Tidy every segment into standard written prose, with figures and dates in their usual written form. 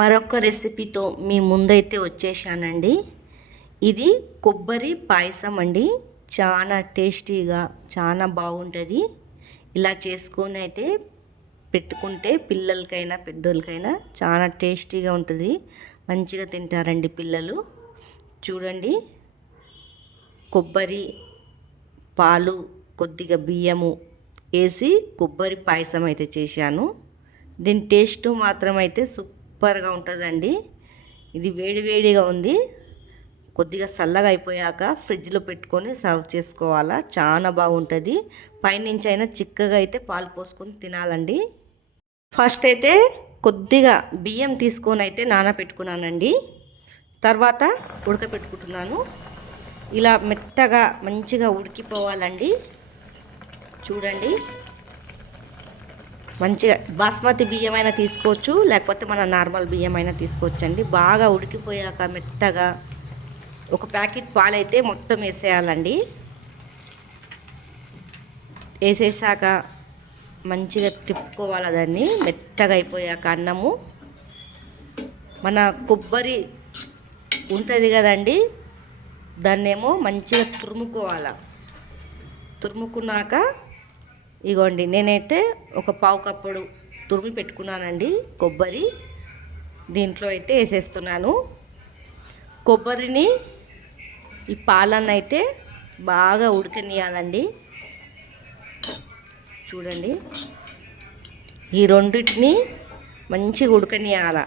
మరొక రెసిపీతో మీ ముందైతే వచ్చేసానండి. ఇది కొబ్బరి పాయసం అండి. చాలా టేస్టీగా చాలా బాగుంటుంది. ఇలా చేసుకొని అయితే పెట్టుకుంటే పిల్లలకైనా పెద్దోళ్ళకైనా చాలా టేస్టీగా ఉంటుంది. మంచిగా తింటారండి పిల్లలు. చూడండి, కొబ్బరి పాలు కొద్దిగా బియ్యము వేసి కొబ్బరి పాయసం అయితే చేశాను. దీని టేస్ట్ మాత్రం అయితే సూపర్గా ఉంటుందండి. ఇది వేడివేడిగా ఉంది. కొద్దిగా చల్లగా అయిపోయాక ఫ్రిడ్జ్లో పెట్టుకొని సర్వ్ చేసుకోవాలా. చాలా బాగుంటుంది. పైనుంచి అయినా చిక్కగా అయితే పాలు పోసుకొని తినాలండి. ఫస్ట్ అయితే కొద్దిగా బియ్యం తీసుకొని అయితే నానబెట్టుకున్నానండి. తర్వాత ఉడకపెట్టుకుంటున్నాను. ఇలా మెత్తగా మంచిగా ఉడికిపోవాలండి. చూడండి, మంచిగా బాస్మతి బియ్యం అయినా తీసుకోవచ్చు, లేకపోతే మన నార్మల్ బియ్యం అయినా తీసుకోవచ్చండి. బాగా ఉడికిపోయాక మెత్తగా ఒక ప్యాకెట్ పాలైతే మొత్తం వేసేయాలండి. వేసేసాక మంచిగా తిప్పుకోవాలి దాన్ని. మెత్తగా అయిపోయాక అన్నము మన కొబ్బరి ఉంటుంది కదండి, దాన్నేమో మంచిగా తురుముకోవాలి. తురుముకున్నాక ఇగోండి, నేనైతే ఒక పావు కప్పుడు తురిమి పెట్టుకున్నానండి కొబ్బరి. దీంట్లో అయితే వేసేస్తున్నాను. కొబ్బరిని ఈ పాలన్న అయితే బాగా ఉడకనియాలండి. చూడండి, ఈ రెండింటిని మంచిగా ఉడకనియాల.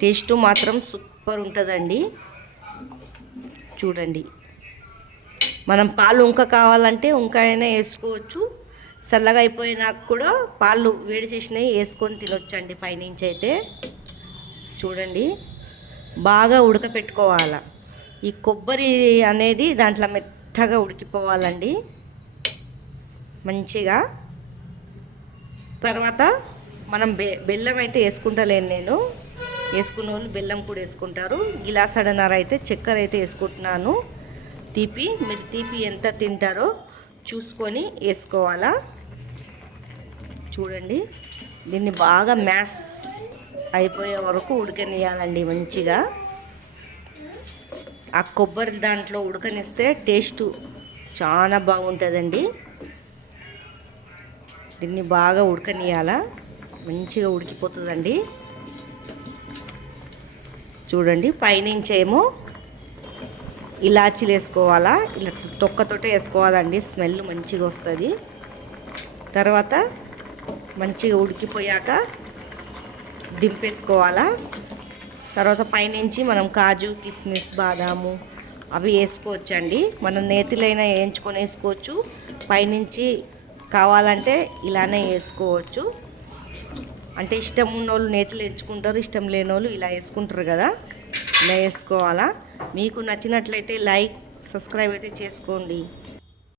టేస్ట్ మాత్రం సూపర్ ఉంటుందండి. చూడండి, మనం పాలు ఉంక కావాలంటే ఉంక అయినా వేసుకోవచ్చు. చల్లగా అయిపోయినాక కూడా పాలు వేడి చేసినవి వేసుకొని తినొచ్చండి పైనుంచి అయితే. చూడండి, బాగా ఉడకపెట్టుకోవాలి. ఈ కొబ్బరి అనేది దాంట్లో మెత్తగా ఉడికిపోవాలండి మంచిగా. తర్వాత మనం బెల్లం అయితే వేసుకుంటలేను నేను. వేసుకున్న వాళ్ళు బెల్లం కూడా వేసుకుంటారు. గిలాసడన్నర అయితే చక్కెర అయితే వేసుకుంటున్నాను. తీపి, మీరు తీపి ఎంత తింటారో చూసుకొని వేసుకోవాలా. చూడండి, దీన్ని బాగా మ్యాష్ అయిపోయే వరకు ఉడకనియాలండి మంచిగా. ఆ కొబ్బరి దాంట్లో ఉడకనిస్తే టేస్ట్ చాలా బాగుంటుందండి. దీన్ని బాగా ఉడకనియాలా. మంచిగా ఉడికిపోతుందండి. చూడండి, పైనుంచి ఏమో ఇలాచీలు వేసుకోవాలా. ఇలా తొక్కతోటే వేసుకోవాలండి, స్మెల్ మంచిగా వస్తుంది. తర్వాత మంచిగా ఉడికిపోయాక దింపేసుకోవాలా. తర్వాత పైనుంచి మనం కాజు, కిస్మిస్, బాదాము అవి వేసుకోవచ్చండి. మనం నేతిలైనా వేయించుకొని వేసుకోవచ్చు. పైనుంచి కావాలంటే ఇలానే వేసుకోవచ్చు. అంటే ఇష్టం ఉన్నోళ్ళు నేతిలు వేయించుకుంటారు, ఇష్టం లేని వాళ్ళు ఇలా వేసుకుంటారు కదా. ఇలా వేసుకోవాలా. మీకు నచ్చినట్లయితే లైక్, సబ్స్క్రైబ్ అయితే చేసుకోండి.